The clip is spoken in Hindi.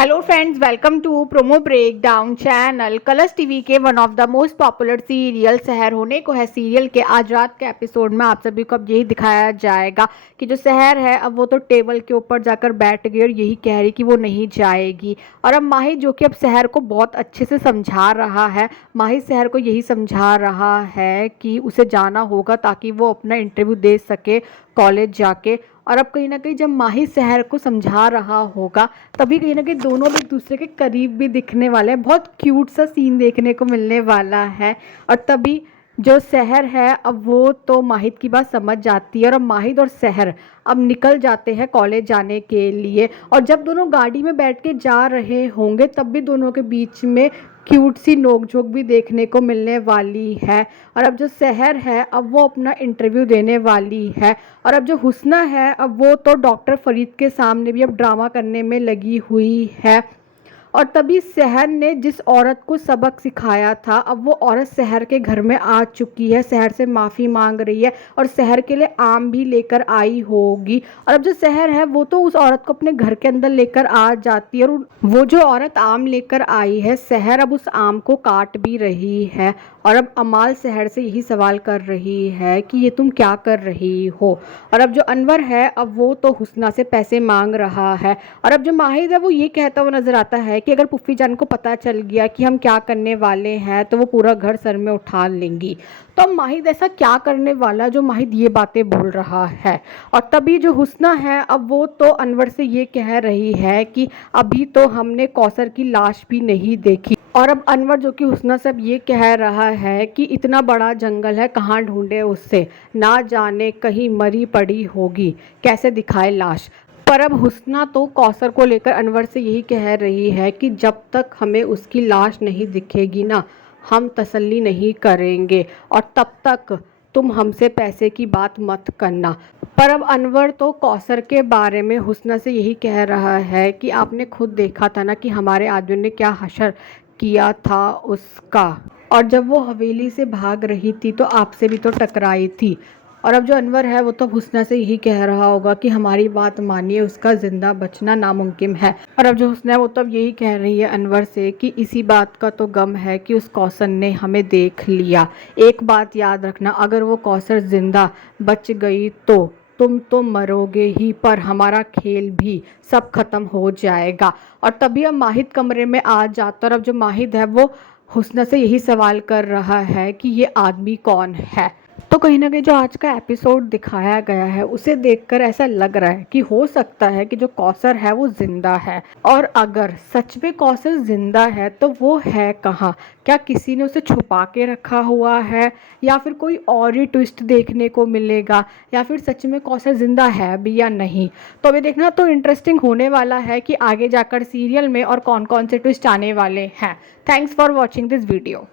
Hello friends, welcome to promo break down channel. Colors TV के one of the most popular serial शहर होने को है सीरियल के आज रात के एपिसोड में आप सभी को अब यही दिखाया जाएगा कि जो शहर है अब वो तो टेबल के ऊपर जाकर बैठ गई और यही कह रही कि वो नहीं जाएगी। और अब माही जो कि अब शहर को बहुत अच्छे से समझा रहा है, माही शहर को यही समझा रहा है कि उसे जाना होगा ताकि वो अपना इंटरव्यू दे सके कॉलेज जाके। और अब कहीं ना कहीं जब माही शहर को समझा रहा होगा तभी कहीं ना कहीं दोनों एक दूसरे के करीब भी दिखने वाले हैं, बहुत क्यूट सा सीन देखने को मिलने वाला है। और तभी जो शहर है अब वो तो माहिद की बात समझ जाती है और अब माहिद और शहर अब निकल जाते हैं कॉलेज जाने के लिए। और जब दोनों गाड़ी में बैठ के जा रहे होंगे तब भी दोनों के बीच में क्यूट सी नोकझोंक भी देखने को मिलने वाली है। और अब जो शहर है अब वो अपना इंटरव्यू देने वाली है। और अब जो हुस्ना है अब वो तो डॉक्टर फरीद के सामने भी अब ड्रामा करने में लगी हुई है। और तभी शहर ने जिस औरत को सबक सिखाया था अब वो औरत शहर के घर में आ चुकी है, शहर से माफ़ी मांग रही है और शहर के लिए आम भी लेकर आई होगी। और अब जो शहर है वो तो उस औरत को अपने घर के अंदर लेकर आ जाती है और वो जो औरत आम लेकर आई है शहर अब उस आम को काट भी रही है। और अब अमाल शहर से यही सवाल कर रही है कि ये तुम क्या कर रही हो। और अब जो अनवर है अब वो तो हुस्ना से पैसे मांग रहा है। और अब जो माहिद है वो ये कहता हुआ नजर आता है कि अगर पुफ्फी जान को पता चल गया कि हम क्या करने वाले हैं तो वो पूरा घर सर में उठा लेंगी। तो अब माहिद ऐसा क्या करने वाला जो माहिद ये बातें बोल रहा है। और तभी जो हुस्ना है अब वो तो अनवर से ये कह रही है कि अभी तो हमने कौसर की लाश भी नहीं देखी। और अब अनवर जो कि हुस्ना से अब ये कह रहा है कि इतना बड़ा जंगल है, कहाँ ढूंढे उससे, ना जाने कहीं मरी पड़ी होगी, कैसे दिखाए लाश। पर अब हुस्ना तो कौसर को लेकर अनवर से यही कह रही है कि जब तक हमें उसकी लाश नहीं दिखेगी ना हम तसल्ली नहीं करेंगे और तब तक तुम हमसे पैसे की बात मत करना। पर अब अनवर तो कौसर के बारे में हुस्ना से यही कह रहा है कि आपने खुद देखा था ना कि हमारे आदमी ने क्या हशर किया था उसका, और जब वो हवेली से भाग रही थी तो आपसे भी तो टकराई थी। और अब जो अनवर है वो तो हुस्ना से यही कह रहा होगा कि हमारी बात मानिए, उसका ज़िंदा बचना नामुमकिन है। और अब जो हुस्ना है वो तो अब यही कह रही है अनवर से कि इसी बात का तो गम है कि उस कौसर ने हमें देख लिया। एक बात याद रखना, अगर वो कौसर ज़िंदा बच गई तो तुम तो मरोगे ही, पर हमारा खेल भी सब खत्म हो जाएगा। और तभी अब माहिद कमरे में आ जाता और अब जो माहिद है वो हुस्ना से यही सवाल कर रहा है कि ये आदमी कौन है। तो कहीं ना कहीं जो आज का एपिसोड दिखाया गया है उसे देखकर ऐसा लग रहा है कि हो सकता है कि जो कौसर है वो जिंदा है। और अगर सच में कौसर जिंदा है तो वो है कहाँ, क्या किसी ने उसे छुपा के रखा हुआ है या फिर कोई और ही ट्विस्ट देखने को मिलेगा, या फिर सच में कौसर जिंदा है भी या नहीं। तो अभी देखना तो इंटरेस्टिंग होने वाला है कि आगे जाकर सीरियल में और कौन कौन से ट्विस्ट आने वाले हैं। Thanks for watching this video.